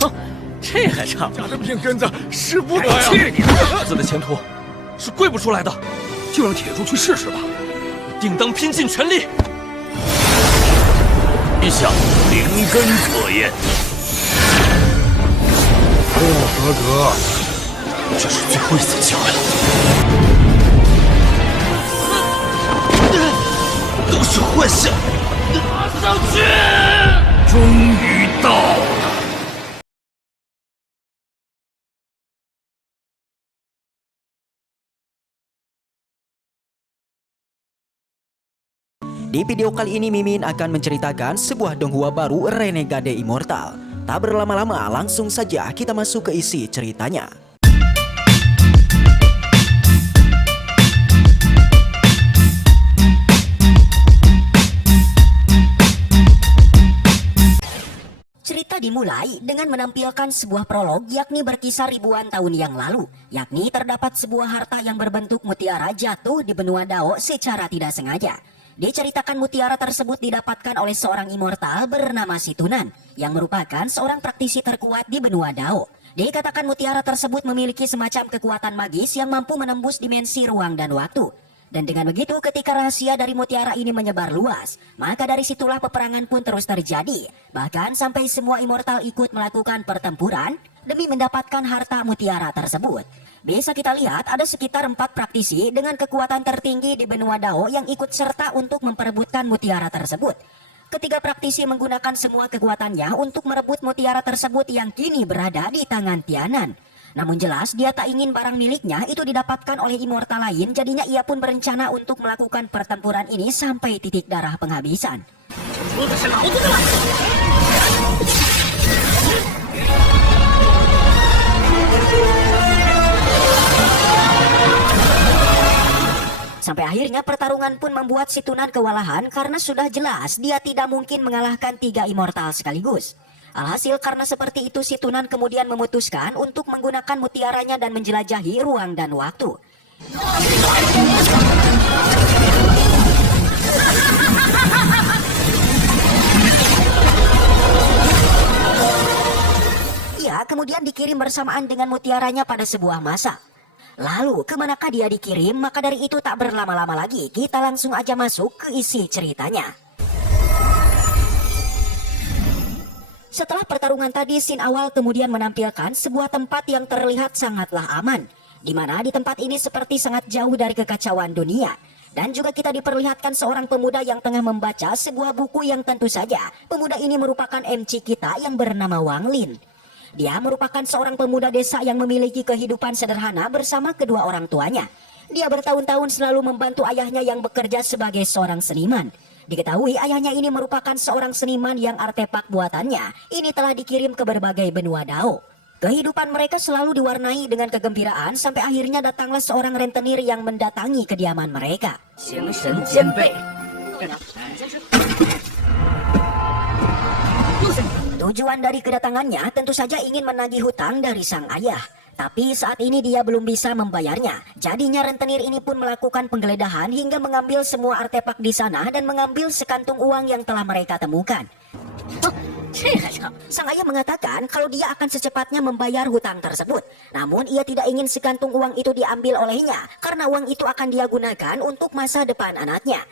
哼，这还差不多。家的命根子使不得呀！去你的！儿子的前途是跪不出来的，就让铁柱去试试吧。我定当拼尽全力。一向灵根可言。格格，这是最后一次机会了。都是幻象，马上去！终于到了。Di video kali ini Mimin akan menceritakan sebuah donghua baru Renegade Immortal. Tak berlama-lama, langsung saja kita masuk ke isi ceritanya. Cerita dimulai dengan menampilkan sebuah prolog yakni berkisar ribuan tahun yang lalu, yakni terdapat sebuah harta yang berbentuk mutiara jatuh di benua Dao secara tidak sengaja. Diceritakan mutiara tersebut didapatkan oleh seorang immortal bernama Situnan yang merupakan seorang praktisi terkuat di benua Dao. Dikatakan mutiara tersebut memiliki semacam kekuatan magis yang mampu menembus dimensi ruang dan waktu. Dan dengan begitu ketika rahasia dari mutiara ini menyebar luas, maka dari situlah peperangan pun terus terjadi. Bahkan sampai semua immortal ikut melakukan pertempuran demi mendapatkan harta mutiara tersebut. Bisa kita lihat ada sekitar 4 praktisi dengan kekuatan tertinggi di benua Dao yang ikut serta untuk memperebutkan mutiara tersebut. Ketiga praktisi menggunakan semua kekuatannya untuk merebut mutiara tersebut yang kini berada di tangan Tianan. Namun jelas dia tak ingin barang miliknya itu didapatkan oleh immortal lain, jadinya ia pun berencana untuk melakukan pertempuran ini sampai titik darah penghabisan. Sampai akhirnya pertarungan pun membuat Situnan kewalahan karena sudah jelas dia tidak mungkin mengalahkan 3 immortal sekaligus. Alhasil karena seperti itu Situnan kemudian memutuskan untuk menggunakan mutiaranya dan menjelajahi ruang dan waktu. Ia kemudian dikirim bersamaan dengan mutiaranya pada sebuah masa. Lalu kemanakah dia dikirim? Maka dari itu tak berlama-lama lagi kita langsung aja masuk ke isi ceritanya. Setelah pertarungan tadi, scene awal kemudian menampilkan sebuah tempat yang terlihat sangatlah aman, di mana di tempat ini seperti sangat jauh dari kekacauan dunia. Dan juga kita diperlihatkan seorang pemuda yang tengah membaca sebuah buku yang tentu saja pemuda ini merupakan MC kita yang bernama Wang Lin. Dia merupakan seorang pemuda desa yang memiliki kehidupan sederhana bersama kedua orang tuanya. Dia bertahun-tahun selalu membantu ayahnya yang bekerja sebagai seorang seniman. Diketahui ayahnya ini merupakan seorang seniman yang artefak buatannya ini telah dikirim ke berbagai benua Dao. Kehidupan mereka selalu diwarnai dengan kegembiraan sampai akhirnya datanglah seorang rentenir yang mendatangi kediaman mereka. Tujuan dari kedatangannya tentu saja ingin menagih hutang dari sang ayah. Tapi saat ini dia belum bisa membayarnya. Jadinya rentenir ini pun melakukan penggeledahan hingga mengambil semua artefak di sana dan mengambil sekantung uang yang telah mereka temukan. Sang ayah mengatakan kalau dia akan secepatnya membayar hutang tersebut. Namun ia tidak ingin sekantung uang itu diambil olehnya karena uang itu akan dia gunakan untuk masa depan anaknya.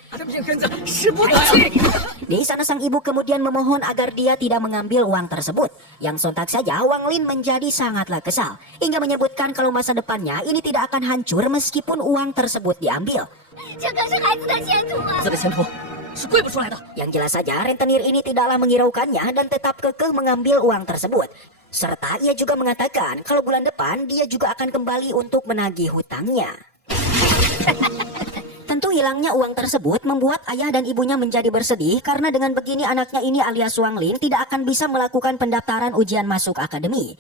Di sana sang ibu kemudian memohon agar dia tidak mengambil uang tersebut. Yang sontak saja Wang Lin menjadi sangatlah kesal hingga menyebutkan kalau masa depannya ini tidak akan hancur meskipun uang tersebut diambil. Yang jelas saja rentenir ini tidaklah menghiraukannya dan tetap kekeh mengambil uang tersebut. Serta ia juga mengatakan kalau bulan depan dia juga akan kembali untuk menagih hutangnya. Tentu hilangnya uang tersebut membuat ayah dan ibunya menjadi bersedih karena dengan begini anaknya ini alias Wang Lin tidak akan bisa melakukan pendaftaran ujian masuk akademi.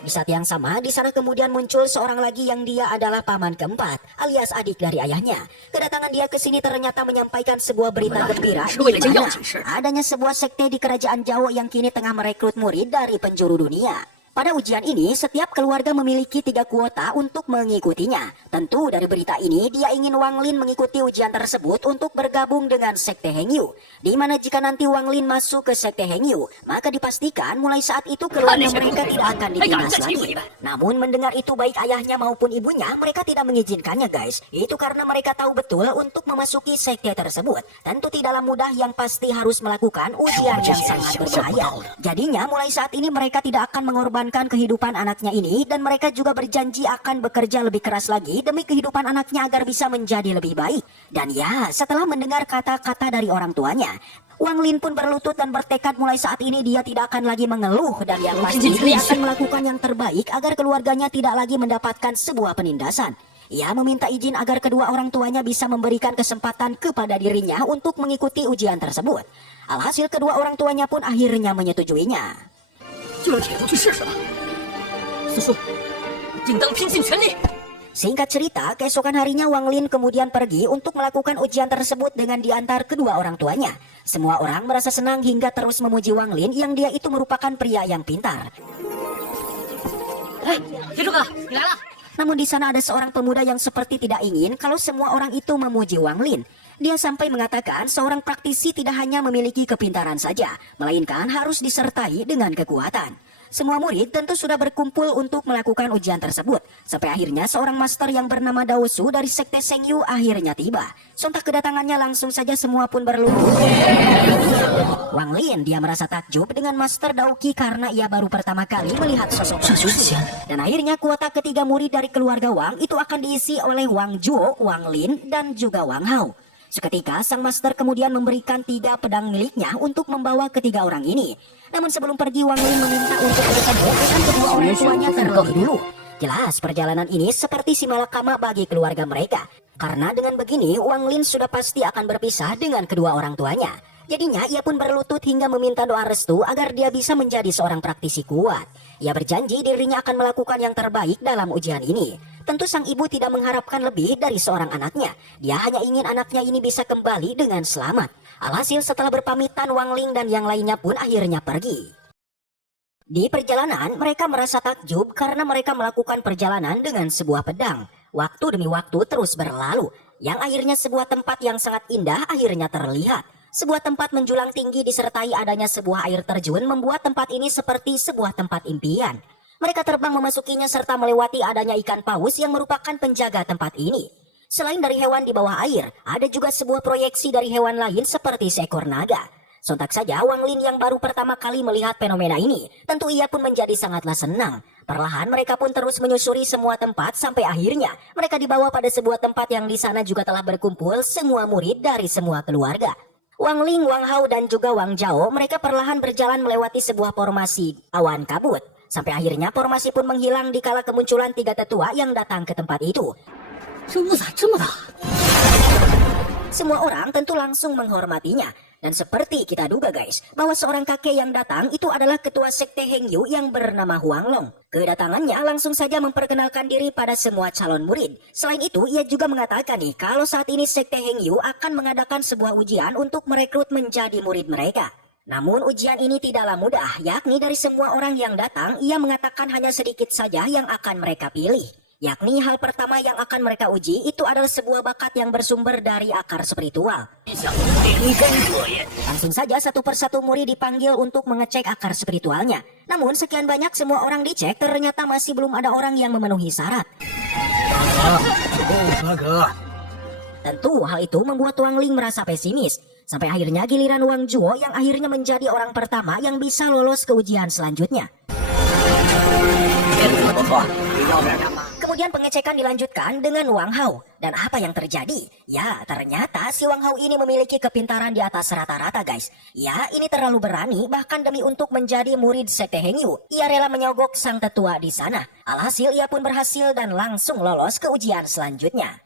Di saat yang sama, di sana kemudian muncul seorang lagi yang dia adalah paman keempat, alias adik dari ayahnya. Kedatangan dia ke sini ternyata menyampaikan sebuah berita gembira di mana adanya sebuah sekte di kerajaan Jawa yang kini tengah merekrut murid dari penjuru dunia. Pada ujian ini, setiap keluarga memiliki 3 kuota untuk mengikutinya. Tentu dari berita ini, dia ingin Wang Lin mengikuti ujian tersebut untuk bergabung dengan Sekte Hengyu. Di mana jika nanti Wang Lin masuk ke Sekte Hengyu, maka dipastikan mulai saat itu keluarga mereka tidak akan ditindas lagi. Namun mendengar itu baik ayahnya maupun ibunya, mereka tidak mengizinkannya guys. Itu karena mereka tahu betul untuk memasuki sekte tersebut, tentu tidaklah mudah, yang pasti harus melakukan ujian yang sangat berbahaya. Jadinya mulai saat ini mereka tidak akan mengorbankan kehidupan anaknya ini, dan mereka juga berjanji akan bekerja lebih keras lagi demi kehidupan anaknya agar bisa menjadi lebih baik. Dan ya, setelah mendengar kata-kata dari orang tuanya, Wang Lin pun berlutut dan bertekad mulai saat ini dia tidak akan lagi mengeluh, dan yang pasti dia akan melakukan yang terbaik agar keluarganya tidak lagi mendapatkan sebuah penindasan. Ia meminta izin agar kedua orang tuanya bisa memberikan kesempatan kepada dirinya untuk mengikuti ujian tersebut. Alhasil kedua orang tuanya pun akhirnya menyetujuinya. 就让铁柱去试试吧。四叔，定当拼尽全力。 Singkat cerita, keesokan harinya Wang Lin kemudian pergi untuk melakukan ujian tersebut dengan diantar kedua orang tuanya. Semua orang merasa senang hingga terus memuji Wang Lin yang dia itu merupakan pria yang pintar. 哎，铁柱哥，你来了。 Namun di sana ada seorang pemuda yang seperti tidak ingin kalau semua orang itu memuji Wang Lin. Dia sampai mengatakan seorang praktisi tidak hanya memiliki kepintaran saja, melainkan harus disertai dengan kekuatan. Semua murid tentu sudah berkumpul untuk melakukan ujian tersebut. Sampai akhirnya seorang master yang bernama Dao Su dari Sekte Shengyu akhirnya tiba. Sontak kedatangannya langsung saja semua pun berlutut. Wang Lin dia merasa takjub dengan Master Daoki karena ia baru pertama kali melihat sosok tersebut. Dan akhirnya kuota ketiga murid dari keluarga Wang itu akan diisi oleh Wang Juo, Wang Lin, dan juga Wang Hao. Seketika sang master kemudian memberikan 3 pedang miliknya untuk membawa ketiga orang ini. Namun sebelum pergi, Wang Lin meminta untuk bertemu dengan kedua orang tuanya terlebih dulu. Jelas perjalanan ini seperti si malakama bagi keluarga mereka. Karena dengan begini Wang Lin sudah pasti akan berpisah dengan kedua orang tuanya. Jadinya ia pun berlutut hingga meminta doa restu agar dia bisa menjadi seorang praktisi kuat. Ia berjanji dirinya akan melakukan yang terbaik dalam ujian ini. Tentu sang ibu tidak mengharapkan lebih dari seorang anaknya. Dia hanya ingin anaknya ini bisa kembali dengan selamat. Alhasil setelah berpamitan, Wang Lin dan yang lainnya pun akhirnya pergi. Di perjalanan mereka merasa takjub karena mereka melakukan perjalanan dengan sebuah pedang. Waktu demi waktu terus berlalu, yang akhirnya sebuah tempat yang sangat indah akhirnya terlihat. Sebuah tempat menjulang tinggi disertai adanya sebuah air terjun membuat tempat ini seperti sebuah tempat impian. Mereka terbang memasukinya serta melewati adanya ikan paus yang merupakan penjaga tempat ini. Selain dari hewan di bawah air, ada juga sebuah proyeksi dari hewan lain seperti seekor naga. Sontak saja Wang Lin yang baru pertama kali melihat fenomena ini, tentu ia pun menjadi sangatlah senang. Perlahan mereka pun terus menyusuri semua tempat sampai akhirnya mereka dibawa pada sebuah tempat yang di sana juga telah berkumpul semua murid dari semua keluarga. Wang Ling, Wang Hao, dan juga Wang Zhao mereka perlahan berjalan melewati sebuah formasi awan kabut. Sampai akhirnya formasi pun menghilang dikala kemunculan 3 tetua yang datang ke tempat itu. Semua orang tentu langsung menghormatinya. Dan seperti kita duga guys, bahwa seorang kakek yang datang itu adalah ketua Sekte Hengyu yang bernama Huang Long. Kedatangannya langsung saja memperkenalkan diri pada semua calon murid. Selain itu, ia juga mengatakan nih kalau saat ini Sekte Hengyu akan mengadakan sebuah ujian untuk merekrut menjadi murid mereka. Namun ujian ini tidaklah mudah, yakni dari semua orang yang datang, ia mengatakan hanya sedikit saja yang akan mereka pilih. Yakni hal pertama yang akan mereka uji itu adalah sebuah bakat yang bersumber dari akar spiritual. Langsung saja satu persatu murid dipanggil untuk mengecek akar spiritualnya. Namun sekian banyak semua orang dicek, ternyata masih belum ada orang yang memenuhi syarat. Tentu hal itu membuat Wang Ling merasa pesimis. Sampai akhirnya giliran Wang Juo yang akhirnya menjadi orang pertama yang bisa lolos ke ujian selanjutnya. Kemudian pengecekan dilanjutkan dengan Wang Hao. Dan apa yang terjadi? Ya, ternyata si Wang Hao ini memiliki kepintaran di atas rata-rata guys. Ya, ini terlalu berani bahkan demi untuk menjadi murid Sekte Hengyu. Ia rela menyogok sang tetua di sana. Alhasil ia pun berhasil dan langsung lolos ke ujian selanjutnya.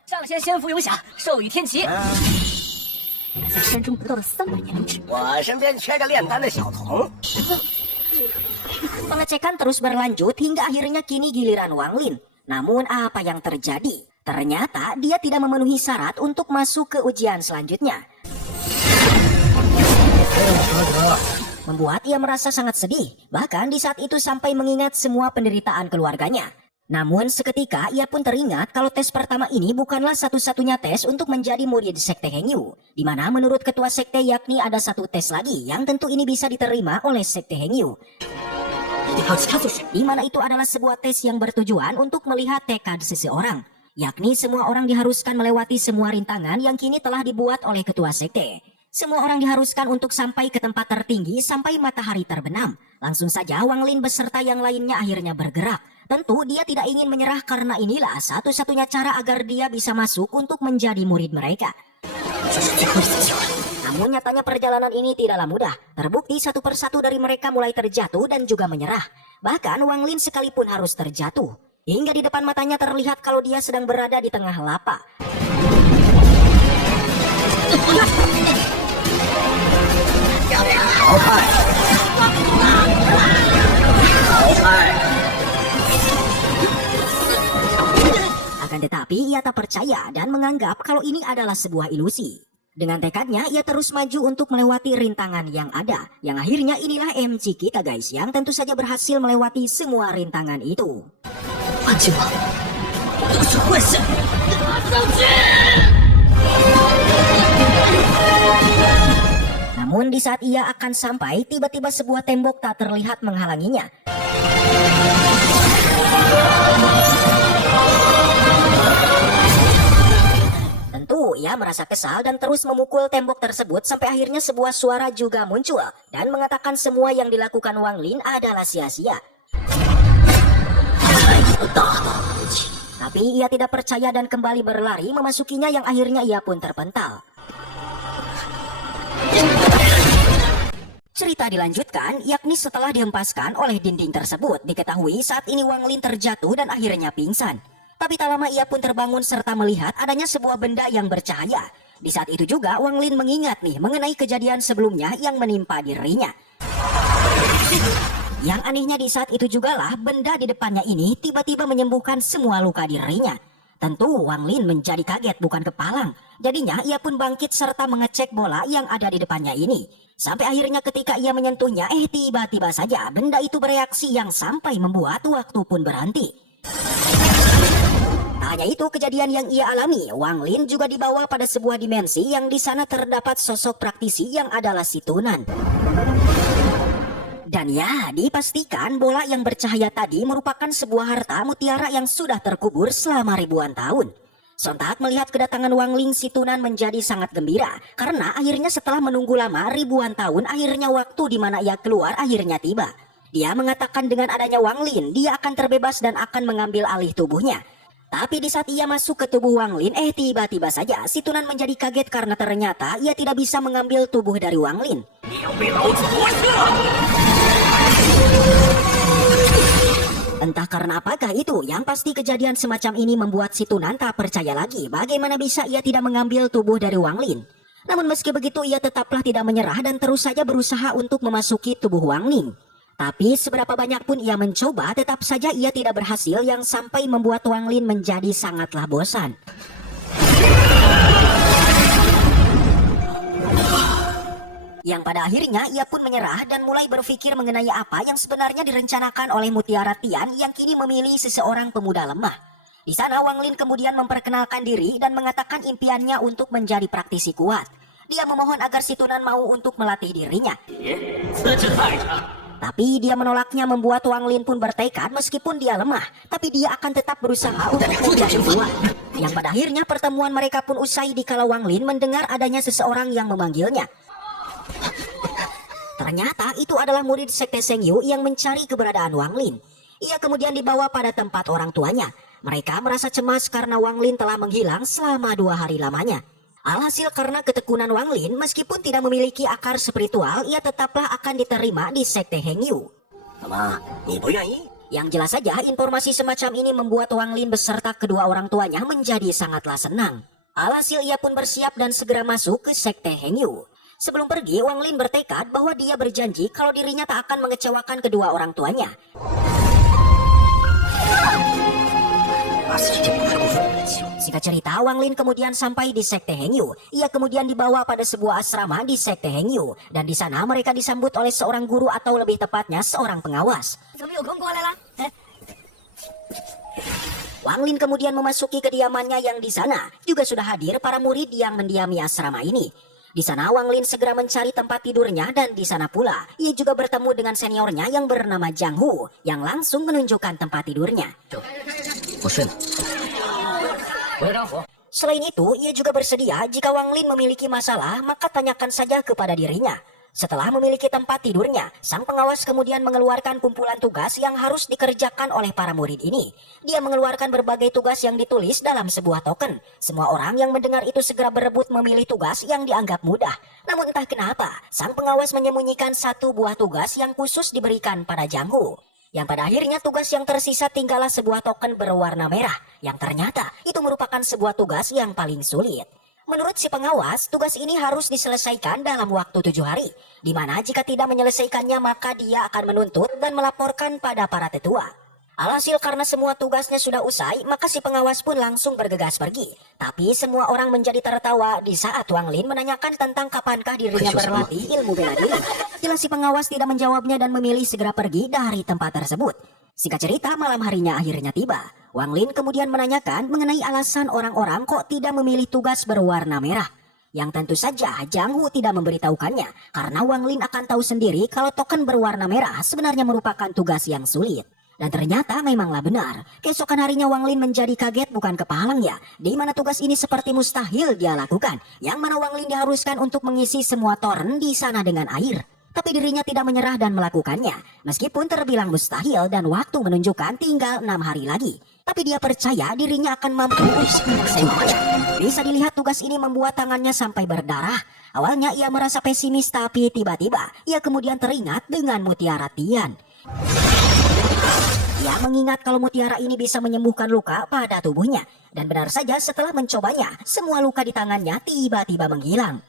Pengecekan terus berlanjut hingga akhirnya kini giliran Wang Lin. Namun apa yang terjadi? Ternyata dia tidak memenuhi syarat untuk masuk ke ujian selanjutnya. membuat ia merasa sangat sedih, bahkan di saat itu sampai mengingat semua penderitaan keluarganya. Namun seketika ia pun teringat kalau tes pertama ini bukanlah satu-satunya tes untuk menjadi murid Sekte Hengyu, di mana menurut ketua sekte yakni ada satu tes lagi yang tentu ini bisa diterima oleh Sekte Hengyu, di mana itu adalah sebuah tes yang bertujuan untuk melihat tekad seseorang, yakni semua orang diharuskan melewati semua rintangan yang kini telah dibuat oleh ketua sekte. Semua orang diharuskan untuk sampai ke tempat tertinggi sampai matahari terbenam. Langsung saja Wang Lin beserta yang lainnya akhirnya bergerak. Tentu dia tidak ingin menyerah karena inilah satu-satunya cara agar dia bisa masuk untuk menjadi murid mereka. Namun nyatanya perjalanan ini tidaklah mudah. Terbukti satu persatu dari mereka mulai terjatuh dan juga menyerah. Bahkan Wang Lin sekalipun harus terjatuh. Hingga di depan matanya terlihat kalau dia sedang berada di tengah lapak. Akan tetapi ia tak percaya dan menganggap kalau ini adalah sebuah ilusi. Dengan tekadnya ia terus maju untuk melewati rintangan yang ada. Yang akhirnya inilah MC kita guys, yang tentu saja berhasil melewati semua rintangan itu. Namun di saat ia akan sampai, tiba-tiba sebuah tembok tak terlihat menghalanginya. Tentu ia merasa kesal dan terus memukul tembok tersebut sampai akhirnya sebuah suara juga muncul dan mengatakan semua yang dilakukan Wang Lin adalah sia-sia. Tapi ia tidak percaya dan kembali berlari memasukinya yang akhirnya ia pun terpental. Cerita dilanjutkan, yakni setelah dihempaskan oleh dinding tersebut, diketahui saat ini Wang Lin terjatuh dan akhirnya pingsan. Tapi tak lama ia pun terbangun serta melihat adanya sebuah benda yang bercahaya. Di saat itu juga Wang Lin mengingat nih mengenai kejadian sebelumnya yang menimpa dirinya. Yang anehnya di saat itu jugalah benda di depannya ini tiba-tiba menyembuhkan semua luka dirinya. Tentu Wang Lin menjadi kaget bukan kepalang. Jadinya ia pun bangkit serta mengecek bola yang ada di depannya ini. Sampai akhirnya ketika ia menyentuhnya, tiba-tiba saja benda itu bereaksi yang sampai membuat waktu pun berhenti. Tak hanya itu kejadian yang ia alami, Wang Lin juga dibawa pada sebuah dimensi yang di sana terdapat sosok praktisi yang adalah si Tunan. Dan ya, dipastikan bola yang bercahaya tadi merupakan sebuah harta mutiara yang sudah terkubur selama ribuan tahun. Sontak melihat kedatangan Wang Lin, si Tunan menjadi sangat gembira karena akhirnya setelah menunggu lama ribuan tahun, akhirnya waktu di mana ia keluar akhirnya tiba. Dia mengatakan dengan adanya Wang Lin, dia akan terbebas dan akan mengambil alih tubuhnya. Tapi di saat ia masuk ke tubuh Wang Lin, tiba-tiba saja si Tunan menjadi kaget karena ternyata ia tidak bisa mengambil tubuh dari Wang Lin. Entah karena apakah itu, yang pasti kejadian semacam ini membuat si Tunan tak percaya lagi bagaimana bisa ia tidak mengambil tubuh dari Wang Lin. Namun meski begitu ia tetaplah tidak menyerah dan terus saja berusaha untuk memasuki tubuh Wang Lin. Tapi seberapa banyak pun ia mencoba, tetap saja ia tidak berhasil yang sampai membuat Wang Lin menjadi sangatlah bosan. Yang pada akhirnya ia pun menyerah dan mulai berpikir mengenai apa yang sebenarnya direncanakan oleh Mutiara Tian yang kini memilih seseorang pemuda lemah. Di sana Wang Lin kemudian memperkenalkan diri dan mengatakan impiannya untuk menjadi praktisi kuat. Dia memohon agar si Tunan mau untuk melatih dirinya. Tapi dia menolaknya membuat Wang Lin pun bertekad meskipun dia lemah, tapi dia akan tetap berusaha untuk menjadi kuat. Yang pada akhirnya pertemuan mereka pun usai dikala Wang Lin mendengar adanya seseorang yang memanggilnya. Ternyata itu adalah murid Sekte Shengyu yang mencari keberadaan Wang Lin. Ia kemudian dibawa pada tempat orang tuanya. Mereka merasa cemas karena Wang Lin telah menghilang selama 2 hari lamanya. Alhasil karena ketekunan Wang Lin, meskipun tidak memiliki akar spiritual, ia tetaplah akan diterima di Sekte Hengyu. Yang jelas saja informasi semacam ini membuat Wang Lin beserta kedua orang tuanya menjadi sangatlah senang. Alhasil ia pun bersiap dan segera masuk ke Sekte Hengyu. Sebelum pergi, Wang Lin bertekad bahwa dia berjanji kalau dirinya tak akan mengecewakan kedua orang tuanya. Singkat cerita, Wang Lin kemudian sampai di Sekte Hengyu. Ia kemudian dibawa pada sebuah asrama di Sekte Hengyu, dan di sana mereka disambut oleh seorang guru atau lebih tepatnya seorang pengawas. Wang Lin kemudian memasuki kediamannya yang di sana juga sudah hadir para murid yang mendiami asrama ini. Di sana Wang Lin segera mencari tempat tidurnya dan di sana pula ia juga bertemu dengan seniornya yang bernama Jiang Hu yang langsung menunjukkan tempat tidurnya. Selain itu, ia juga bersedia jika Wang Lin memiliki masalah maka tanyakan saja kepada dirinya. Setelah memiliki tempat tidurnya, sang pengawas kemudian mengeluarkan kumpulan tugas yang harus dikerjakan oleh para murid ini. Dia mengeluarkan berbagai tugas yang ditulis dalam sebuah token. Semua orang yang mendengar itu segera berebut memilih tugas yang dianggap mudah. Namun entah kenapa, sang pengawas menyembunyikan satu buah tugas yang khusus diberikan pada Jiang Hu. Yang pada akhirnya tugas yang tersisa tinggallah sebuah token berwarna merah. Yang ternyata itu merupakan sebuah tugas yang paling sulit. Menurut si pengawas, tugas ini harus diselesaikan dalam waktu 7 hari. Di mana jika tidak menyelesaikannya maka dia akan menuntut dan melaporkan pada para tetua. Alhasil karena semua tugasnya sudah usai, maka si pengawas pun langsung bergegas pergi. Tapi semua orang menjadi tertawa di saat Wang Lin menanyakan tentang kapankah dirinya berlatih ilmu bela diri. Jelas si pengawas tidak menjawabnya dan memilih segera pergi dari tempat tersebut. Singkat cerita, malam harinya akhirnya tiba. Wang Lin kemudian menanyakan mengenai alasan orang-orang kok tidak memilih tugas berwarna merah. Yang tentu saja Jiang Hu tidak memberitahukannya karena Wang Lin akan tahu sendiri kalau token berwarna merah sebenarnya merupakan tugas yang sulit. Dan ternyata memanglah benar. Keesokan harinya Wang Lin menjadi kaget bukan kepalangnya, di mana tugas ini seperti mustahil dia lakukan. Yang mana Wang Lin diharuskan untuk mengisi semua toren di sana dengan air. Tapi dirinya tidak menyerah dan melakukannya. Meskipun terbilang mustahil dan waktu menunjukkan tinggal 6 hari lagi. Tapi dia percaya dirinya akan mampu untuk menyelesaikannya. Bisa dilihat tugas ini membuat tangannya sampai berdarah. Awalnya ia merasa pesimis tapi tiba-tiba ia kemudian teringat dengan mutiara Tian. Ia mengingat kalau mutiara ini bisa menyembuhkan luka pada tubuhnya. Dan benar saja setelah mencobanya, semua luka di tangannya tiba-tiba menghilang.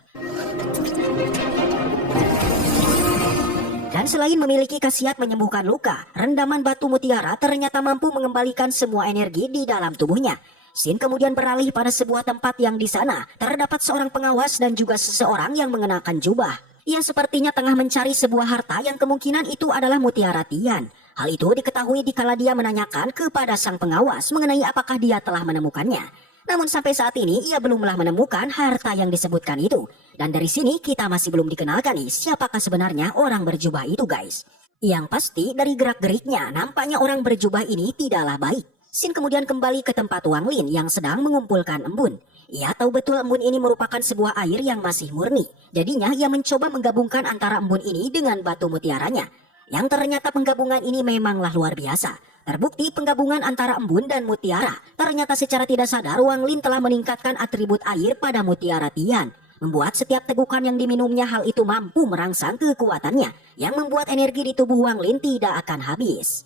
Dan selain memiliki khasiat menyembuhkan luka, rendaman batu mutiara ternyata mampu mengembalikan semua energi di dalam tubuhnya. Sin kemudian beralih pada sebuah tempat yang di sana terdapat seorang pengawas dan juga seseorang yang mengenakan jubah. Ia sepertinya tengah mencari sebuah harta yang kemungkinan itu adalah mutiara Tian. Hal itu diketahui dikala dia menanyakan kepada sang pengawas mengenai apakah dia telah menemukannya. Namun sampai saat ini ia belumlah menemukan harta yang disebutkan itu. Dan dari sini kita masih belum dikenalkan nih siapakah sebenarnya orang berjubah itu guys. Yang pasti dari gerak-geriknya nampaknya orang berjubah ini tidaklah baik. Sin kemudian kembali ke tempat Wang Lin yang sedang mengumpulkan embun. Ia tahu betul embun ini merupakan sebuah air yang masih murni. Jadinya ia mencoba menggabungkan antara embun ini dengan batu mutiaranya. Yang ternyata penggabungan ini memanglah luar biasa. Terbukti penggabungan antara embun dan mutiara. Ternyata secara tidak sadar Wang Lin telah meningkatkan atribut air pada mutiara Tian. Membuat setiap tegukan yang diminumnya hal itu mampu merangsang kekuatannya. Yang membuat energi di tubuh Wang Lin tidak akan habis.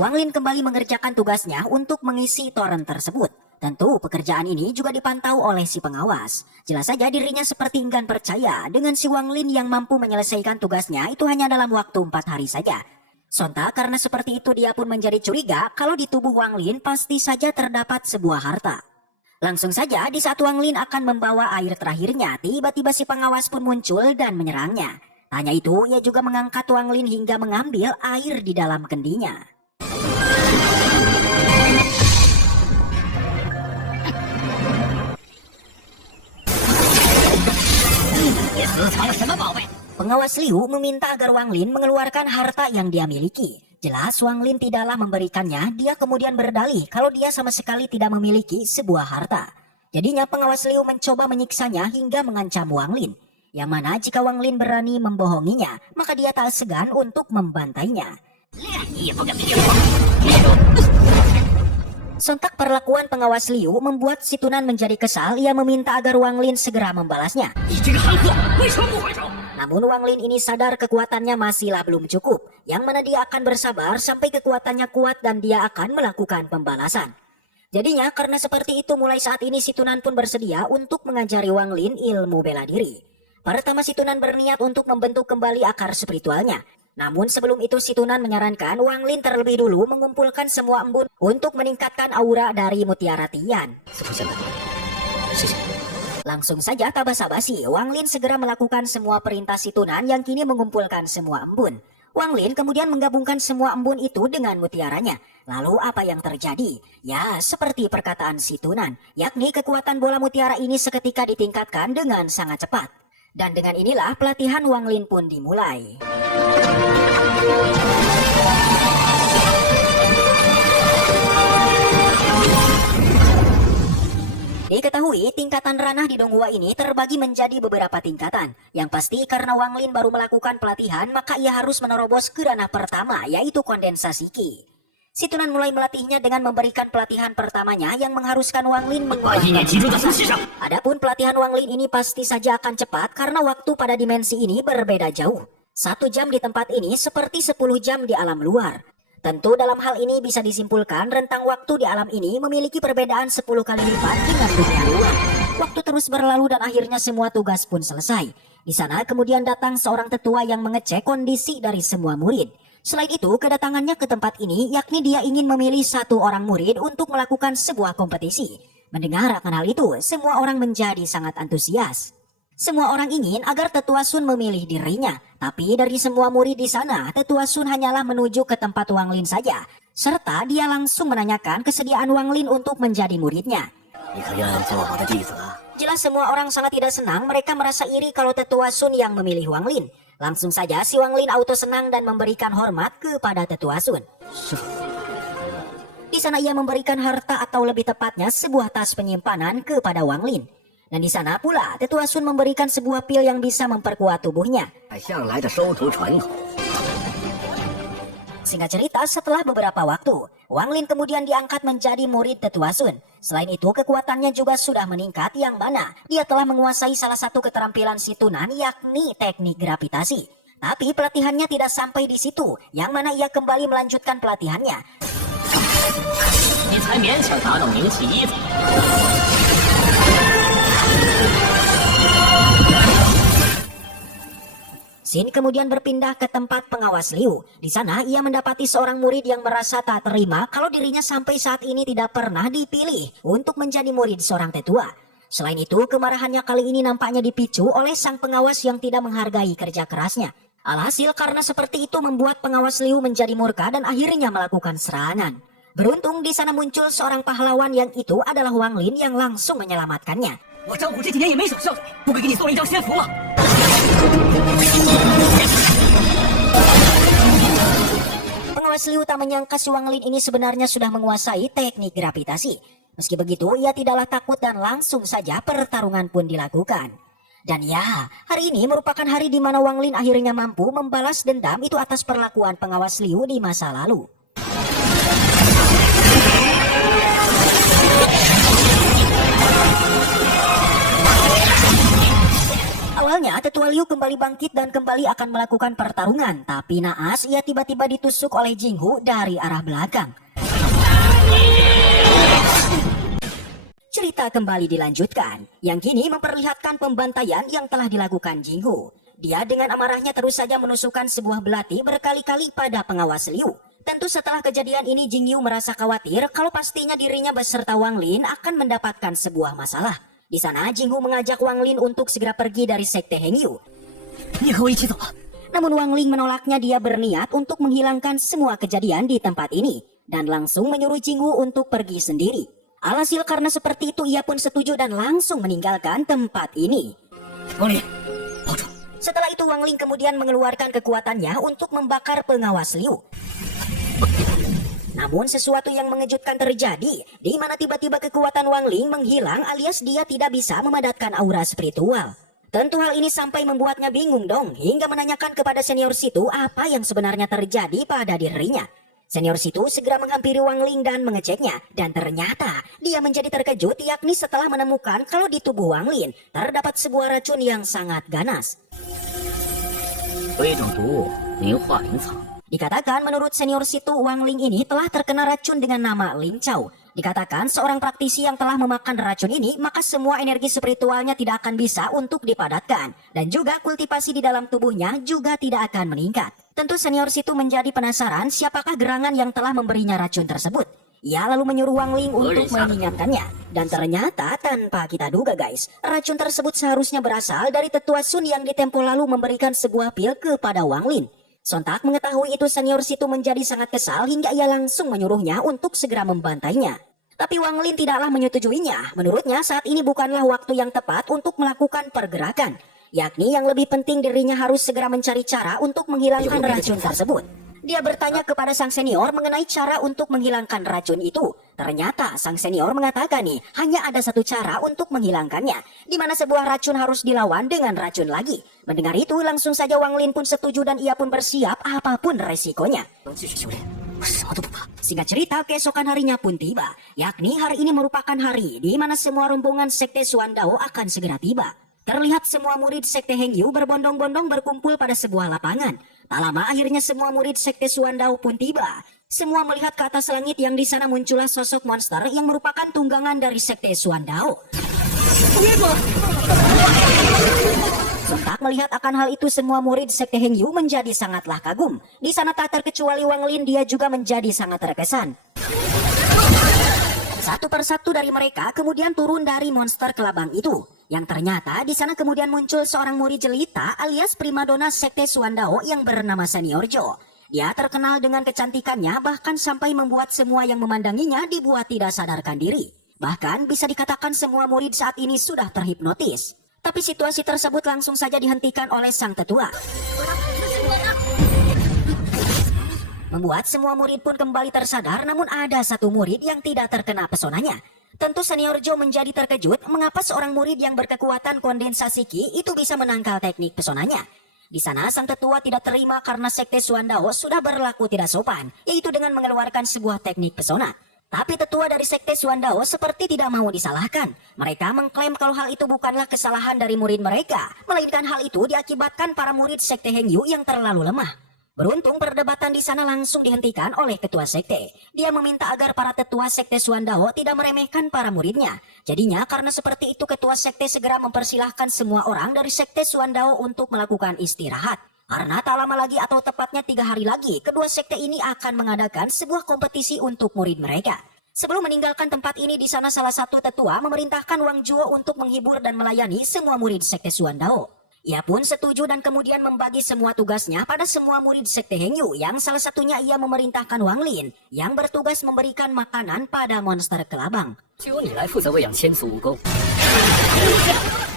Wang Lin kembali mengerjakan tugasnya untuk mengisi toren tersebut. Tentu pekerjaan ini juga dipantau oleh si pengawas. Jelas saja dirinya seperti enggan percaya dengan si Wang Lin yang mampu menyelesaikan tugasnya itu hanya dalam waktu 4 hari saja. Sontak karena seperti itu dia pun menjadi curiga kalau di tubuh Wang Lin pasti saja terdapat sebuah harta. Langsung saja di saat Wang Lin akan membawa air terakhirnya, tiba-tiba si pengawas pun muncul dan menyerangnya. Hanya itu ia juga mengangkat Wang Lin hingga mengambil air di dalam kendinya. Pengawas Liu meminta agar Wang Lin mengeluarkan harta yang dia miliki. Jelas Wang Lin tidaklah memberikannya, dia kemudian berdalih kalau dia sama sekali tidak memiliki sebuah harta. Jadinya pengawas Liu mencoba menyiksanya hingga mengancam Wang Lin. Yang mana jika Wang Lin berani membohonginya, maka dia tak segan untuk membantainya. Sontak perlakuan pengawas Liu membuat si Tunan menjadi kesal. Ia meminta agar Wang Lin segera membalasnya. Namun Wang Lin ini sadar kekuatannya masihlah belum cukup. Yang mana dia akan bersabar sampai kekuatannya kuat dan dia akan melakukan pembalasan. Jadinya karena seperti itu mulai saat ini si Tunan pun bersedia untuk mengajari Wang Lin ilmu bela diri. Pertama si Tunan berniat untuk membentuk kembali akar spiritualnya. Namun sebelum itu si Tunan menyarankan Wang Lin terlebih dulu mengumpulkan semua embun untuk meningkatkan aura dari Mutiara Tian. Langsung saja tak basa-basi, Wang Lin segera melakukan semua perintah si Tunan yang kini mengumpulkan semua embun. Wang Lin kemudian menggabungkan semua embun itu dengan mutiaranya. Lalu apa yang terjadi? Ya, seperti perkataan si Tunan, yakni kekuatan bola mutiara ini seketika ditingkatkan dengan sangat cepat. Dan dengan inilah pelatihan Wang Lin pun dimulai. Diketahui tingkatan ranah di Donghua ini terbagi menjadi beberapa tingkatan. Yang pasti karena Wang Lin baru melakukan pelatihan, maka ia harus menerobos ke ranah pertama, yaitu kondensasi Qi. Si Tunan mulai melatihnya dengan memberikan pelatihan pertamanya yang mengharuskan Wang Lin menguasai. Adapun pelatihan Wang Lin ini pasti saja akan cepat karena waktu pada dimensi ini berbeda jauh. 1 jam di tempat ini seperti 10 jam di alam luar. Tentu dalam hal ini bisa disimpulkan rentang waktu di alam ini memiliki perbedaan 10 kali lipat dengan dunia luar. Waktu terus berlalu dan akhirnya semua tugas pun selesai. Di sana kemudian datang seorang tetua yang mengecek kondisi dari semua murid. Selain itu, kedatangannya ke tempat ini yakni dia ingin memilih 1 orang murid untuk melakukan sebuah kompetisi. Mendengar akan hal itu, semua orang menjadi sangat antusias. Semua orang ingin agar Tetua Sun memilih dirinya, tapi dari semua murid di sana, Tetua Sun hanyalah menuju ke tempat Wang Lin saja, serta dia langsung menanyakan kesediaan Wang Lin untuk menjadi muridnya. Jelas semua orang sangat tidak senang, mereka merasa iri kalau Tetua Sun yang memilih Wang Lin. Langsung saja si Wang Lin auto senang dan memberikan hormat kepada Tetua Sun. Di sana ia memberikan harta atau lebih tepatnya sebuah tas penyimpanan kepada Wang Lin. Dan di sana pula Tetua Sun memberikan sebuah pil yang bisa memperkuat tubuhnya. Singkat cerita, setelah beberapa waktu, Wang Lin kemudian diangkat menjadi murid Tetua Sun. Selain itu, kekuatannya juga sudah meningkat yang mana dia telah menguasai salah satu keterampilan si Tunan yakni teknik gravitasi. Tapi pelatihannya tidak sampai di situ, yang mana ia kembali melanjutkan pelatihannya. Xin kemudian berpindah ke tempat pengawas Liu. Di sana ia mendapati seorang murid yang merasa tak terima kalau dirinya sampai saat ini tidak pernah dipilih untuk menjadi murid seorang tetua. Selain itu, kemarahannya kali ini nampaknya dipicu oleh sang pengawas yang tidak menghargai kerja kerasnya. Alhasil karena seperti itu membuat pengawas Liu menjadi murka dan akhirnya melakukan serangan. Beruntung di sana muncul seorang pahlawan yang itu adalah Wang Lin yang langsung menyelamatkannya. Pengawas Liu tak menyangka si Wang Lin ini sebenarnya sudah menguasai teknik gravitasi. Meski begitu, ia tidaklah takut dan langsung saja pertarungan pun dilakukan. Dan ya, hari ini merupakan hari di mana Wang Lin akhirnya mampu membalas dendam itu atas perlakuan pengawas Liu di masa lalu. Awalnya Tetua Liu kembali bangkit dan kembali akan melakukan pertarungan, tapi naas ia tiba-tiba ditusuk oleh Jinghu dari arah belakang. Cerita kembali dilanjutkan, yang kini memperlihatkan pembantaian yang telah dilakukan Jinghu. Dia dengan amarahnya terus saja menusukkan sebuah belati berkali-kali pada pengawas Liu. Tentu setelah kejadian ini Jingyu merasa khawatir kalau pastinya dirinya beserta Wang Lin akan mendapatkan sebuah masalah. Di sana Jinghu mengajak Wang Lin untuk segera pergi dari sekte Hengyu. Namun Wang Lin menolaknya, dia berniat untuk menghilangkan semua kejadian di tempat ini dan langsung menyuruh Jinghu untuk pergi sendiri. Alhasil karena seperti itu ia pun setuju dan langsung meninggalkan tempat ini. Setelah itu Wang Lin kemudian mengeluarkan kekuatannya untuk membakar pengawas Liu. Namun sesuatu yang mengejutkan terjadi, di mana tiba-tiba kekuatan Wang Lin menghilang alias dia tidak bisa memadatkan aura spiritual. Tentu hal ini sampai membuatnya bingung dong, hingga menanyakan kepada senior situ apa yang sebenarnya terjadi pada dirinya. Senior situ segera menghampiri Wang Lin dan mengeceknya, dan ternyata dia menjadi terkejut yakni setelah menemukan kalau di tubuh Wang Lin terdapat sebuah racun yang sangat ganas. Dikatakan menurut senior situ Wang Lin ini telah terkena racun dengan nama Ling Chao. Dikatakan seorang praktisi yang telah memakan racun ini, maka semua energi spiritualnya tidak akan bisa untuk dipadatkan. Dan juga kultivasi di dalam tubuhnya juga tidak akan meningkat. Tentu senior situ menjadi penasaran siapakah gerangan yang telah memberinya racun tersebut. Ia lalu menyuruh Wang Ling untuk mengingatkannya. Dan ternyata tanpa kita duga guys, racun tersebut seharusnya berasal dari tetua Sun yang di tempo lalu memberikan sebuah pil kepada Wang Ling. Sontak mengetahui itu senior situ menjadi sangat kesal hingga ia langsung menyuruhnya untuk segera membantainya. Tapi Wang Lin tidaklah menyetujuinya. Menurutnya saat ini bukanlah waktu yang tepat untuk melakukan pergerakan. Yakni yang lebih penting dirinya harus segera mencari cara untuk menghilangkan racun tersebut. Dia bertanya kepada sang senior mengenai cara untuk menghilangkan racun itu. Ternyata sang senior mengatakan nih, hanya ada satu cara untuk menghilangkannya, di mana sebuah racun harus dilawan dengan racun lagi. Mendengar itu langsung saja Wang Lin pun setuju dan ia pun bersiap apapun resikonya. Singkat cerita, keesokan harinya pun tiba. Yakni hari ini merupakan hari di mana semua rombongan sekte Suandao akan segera tiba. Terlihat semua murid sekte Hengyu berbondong-bondong berkumpul pada sebuah lapangan. Tak lama akhirnya semua murid sekte Suandao pun tiba. Semua melihat ke atas langit yang di sana muncullah sosok monster yang merupakan tunggangan dari sekte Suandao. Sontak melihat akan hal itu semua murid sekte Hengyu menjadi sangatlah kagum. Di sana tak terkecuali Wang Lin, dia juga menjadi sangat terkesan. Satu persatu dari mereka kemudian turun dari monster kelabang itu. Yang ternyata di sana kemudian muncul seorang murid jelita alias primadona sekte Suandao yang bernama Senior Jo. Dia terkenal dengan kecantikannya bahkan sampai membuat semua yang memandanginya dibuat tidak sadarkan diri. Bahkan bisa dikatakan semua murid saat ini sudah terhipnotis. Tapi situasi tersebut langsung saja dihentikan oleh sang tetua. Membuat semua murid pun kembali tersadar, namun ada satu murid yang tidak terkena pesonanya. Tentu Senior Jo menjadi terkejut mengapa seorang murid yang berkekuatan kondensasi Ki itu bisa menangkal teknik pesonanya. Di sana sang tetua tidak terima karena sekte Suandao sudah berlaku tidak sopan, yaitu dengan mengeluarkan sebuah teknik pesona. Tapi tetua dari sekte Suandao seperti tidak mau disalahkan. Mereka mengklaim kalau hal itu bukanlah kesalahan dari murid mereka, melainkan hal itu diakibatkan para murid sekte Hengyu yang terlalu lemah. Beruntung perdebatan di sana langsung dihentikan oleh ketua sekte. Dia meminta agar para tetua sekte Suandao tidak meremehkan para muridnya. Jadinya karena seperti itu ketua sekte segera mempersilahkan semua orang dari sekte Suandao untuk melakukan istirahat. Karena tak lama lagi atau tepatnya 3 hari lagi, kedua sekte ini akan mengadakan sebuah kompetisi untuk murid mereka. Sebelum meninggalkan tempat ini, di sana salah satu tetua memerintahkan Wang Juo untuk menghibur dan melayani semua murid sekte Suandao. Ia pun setuju dan kemudian membagi semua tugasnya pada semua murid sekte Hengyu, yang salah satunya ia memerintahkan Wang Lin yang bertugas memberikan makanan pada monster kelabang.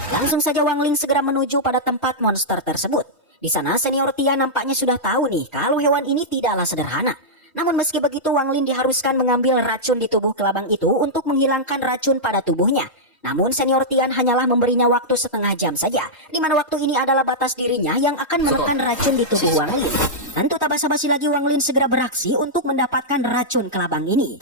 Langsung saja Wang Lin segera menuju pada tempat monster tersebut. Di sana senior Tia nampaknya sudah tahu nih kalau hewan ini tidaklah sederhana. Namun meski begitu Wang Lin diharuskan mengambil racun di tubuh kelabang itu untuk menghilangkan racun pada tubuhnya. Namun senior Tian hanyalah memberinya waktu setengah jam saja, di mana waktu ini adalah batas dirinya yang akan menekan racun di tubuh Wang Lin. Tentu tak basa-basi lagi Wang Lin segera beraksi untuk mendapatkan racun kelabang ini.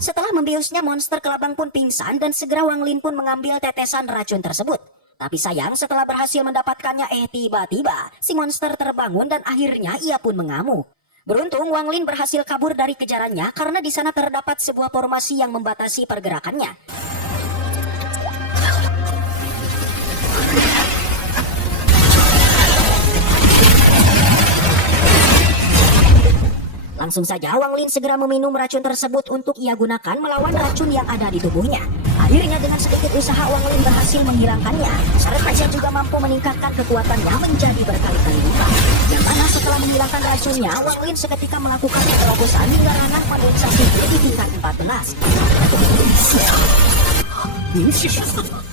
Setelah membiusnya, monster kelabang pun pingsan dan segera Wang Lin pun mengambil tetesan racun tersebut. Tapi sayang setelah berhasil mendapatkannya tiba-tiba si monster terbangun dan akhirnya ia pun mengamuk. Beruntung Wang Lin berhasil kabur dari kejarannya karena di sana terdapat sebuah formasi yang membatasi pergerakannya. Langsung saja Wang Lin segera meminum racun tersebut untuk ia gunakan melawan racun yang ada di tubuhnya. Akhirnya dengan sedikit usaha Wang Lin berhasil menghilangkannya, serta ia juga mampu meningkatkan kekuatannya menjadi berkali-kali lipat. Yang mana setelah menghilangkan racunnya, Wang Lin seketika melakukan terobosan hingga ranah kondensasi di tingkat 14.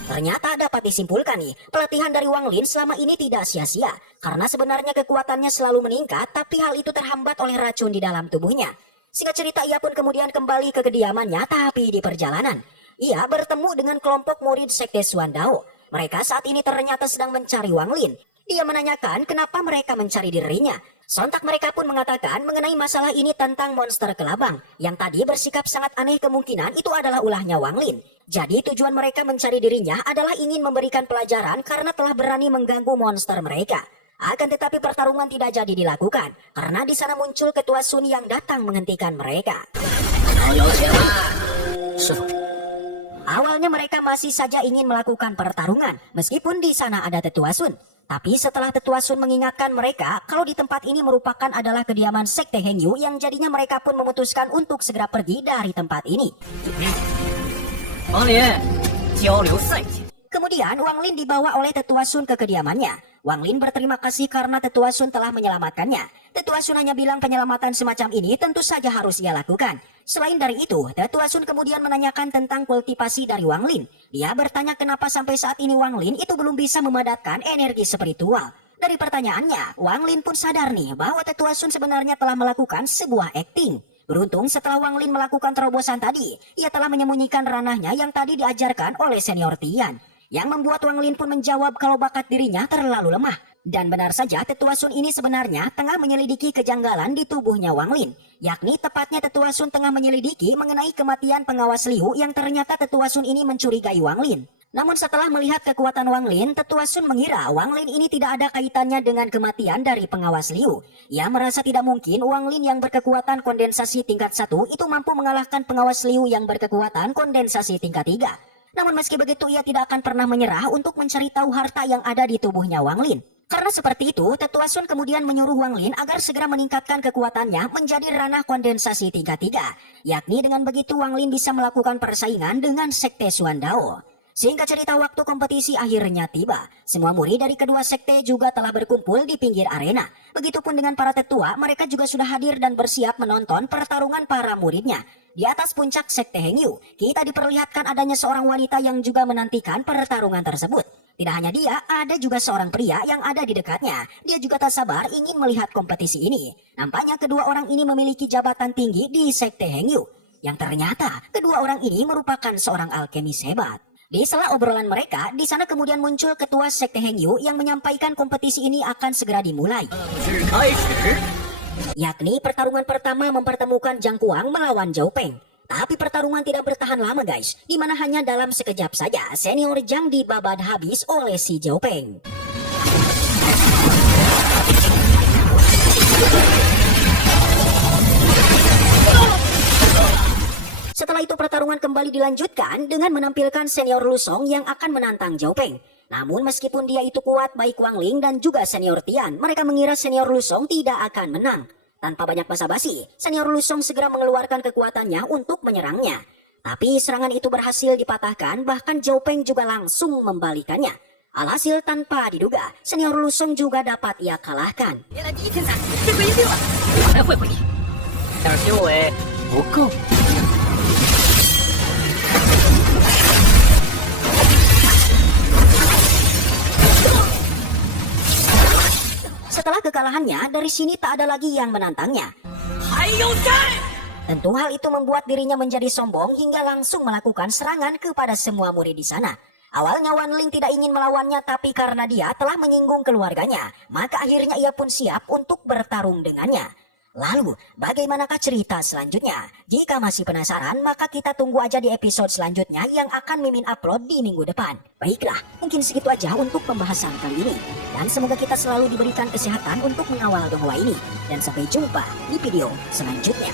Ternyata dapat disimpulkan nih, pelatihan dari Wang Lin selama ini tidak sia-sia. Karena sebenarnya kekuatannya selalu meningkat, tapi hal itu terhambat oleh racun di dalam tubuhnya. Singkat cerita ia pun kemudian kembali ke kediamannya, tapi di perjalanan ia bertemu dengan kelompok murid sekte Suandao. Mereka saat ini ternyata sedang mencari Wang Lin. Dia menanyakan kenapa mereka mencari dirinya. Sontak mereka pun mengatakan mengenai masalah ini tentang monster kelabang. Yang tadi bersikap sangat aneh, kemungkinan itu adalah ulahnya Wang Lin. Jadi tujuan mereka mencari dirinya adalah ingin memberikan pelajaran karena telah berani mengganggu monster mereka. Akan tetapi pertarungan tidak jadi dilakukan karena di sana muncul ketua Sun yang datang menghentikan mereka. Awalnya mereka masih saja ingin melakukan pertarungan meskipun di sana ada tetua Sun. Tapi setelah tetua Sun mengingatkan mereka kalau di tempat ini merupakan adalah kediaman sekte Hengyu, yang jadinya mereka pun memutuskan untuk segera pergi dari tempat ini. Kemudian Wang Lin dibawa oleh tetua Sun ke kediamannya. Wang Lin berterima kasih karena tetua Sun telah menyelamatkannya. Tetua Sun hanya bilang penyelamatan semacam ini tentu saja harus ia lakukan. Selain dari itu, tetua Sun kemudian menanyakan tentang kultivasi dari Wang Lin. Dia bertanya kenapa sampai saat ini Wang Lin itu belum bisa memadatkan energi spiritual. Dari pertanyaannya, Wang Lin pun sadar nih bahwa tetua Sun sebenarnya telah melakukan sebuah acting. Beruntung setelah Wang Lin melakukan terobosan tadi, ia telah menyembunyikan ranahnya yang tadi diajarkan oleh senior Tian. Yang membuat Wang Lin pun menjawab kalau bakat dirinya terlalu lemah. Dan benar saja tetua Sun ini sebenarnya tengah menyelidiki kejanggalan di tubuhnya Wang Lin. Yakni tepatnya tetua Sun tengah menyelidiki mengenai kematian pengawas Liu yang ternyata tetua Sun ini mencurigai Wang Lin. Namun setelah melihat kekuatan Wang Lin, tetua Sun mengira Wang Lin ini tidak ada kaitannya dengan kematian dari pengawas Liu. Ia merasa tidak mungkin Wang Lin yang berkekuatan kondensasi tingkat 1 itu mampu mengalahkan pengawas Liu yang berkekuatan kondensasi tingkat 3. Namun meski begitu ia tidak akan pernah menyerah untuk mencari tahu harta yang ada di tubuhnya Wang Lin. Karena seperti itu, tetua Sun kemudian menyuruh Wang Lin agar segera meningkatkan kekuatannya menjadi ranah kondensasi tingkat 3. Yakni dengan begitu Wang Lin bisa melakukan persaingan dengan sekte Xuan Dao. Singkat cerita, waktu kompetisi akhirnya tiba. Semua murid dari kedua sekte juga telah berkumpul di pinggir arena. Begitupun dengan para tetua, mereka juga sudah hadir dan bersiap menonton pertarungan para muridnya. Di atas puncak sekte Hengyu, kita diperlihatkan adanya seorang wanita yang juga menantikan pertarungan tersebut. Tidak hanya dia, ada juga seorang pria yang ada di dekatnya. Dia juga tak sabar ingin melihat kompetisi ini. Nampaknya kedua orang ini memiliki jabatan tinggi di sekte Hengyu. Yang ternyata kedua orang ini merupakan seorang alkemis hebat. Di sela obrolan mereka, di sana kemudian muncul ketua sekte Hengyu yang menyampaikan kompetisi ini akan segera dimulai. Yakni pertarungan pertama mempertemukan Zhang Kuang melawan Zhou Peng. Tapi pertarungan tidak bertahan lama guys, di mana hanya dalam sekejap saja senior Zhang dibabat habis oleh si Zhou Peng. Setelah itu pertarungan kembali dilanjutkan dengan menampilkan senior Lu Song yang akan menantang Zhou Peng. Namun meskipun dia itu kuat, baik Wang Ling dan juga senior Tian, mereka mengira senior Lu Song tidak akan menang. Tanpa banyak basa-basi, senior Lu Song segera mengeluarkan kekuatannya untuk menyerangnya. Tapi serangan itu berhasil dipatahkan, bahkan Zhou Peng juga langsung membalikannya. Alhasil tanpa diduga, senior Lu Song juga dapat ia kalahkan. Setelah kekalahannya, dari sini tak ada lagi yang menantangnya. Tentu hal itu membuat dirinya menjadi sombong hingga langsung melakukan serangan kepada semua murid di sana. Awalnya Wan Ling tidak ingin melawannya, tapi karena dia telah menyinggung keluarganya, maka akhirnya ia pun siap untuk bertarung dengannya. Lalu, bagaimanakah cerita selanjutnya? Jika masih penasaran, maka kita tunggu aja di episode selanjutnya yang akan Mimin upload di minggu depan. Baiklah, mungkin segitu aja untuk pembahasan kali ini. Dan semoga kita selalu diberikan kesehatan untuk mengawal donghua ini. Dan sampai jumpa di video selanjutnya.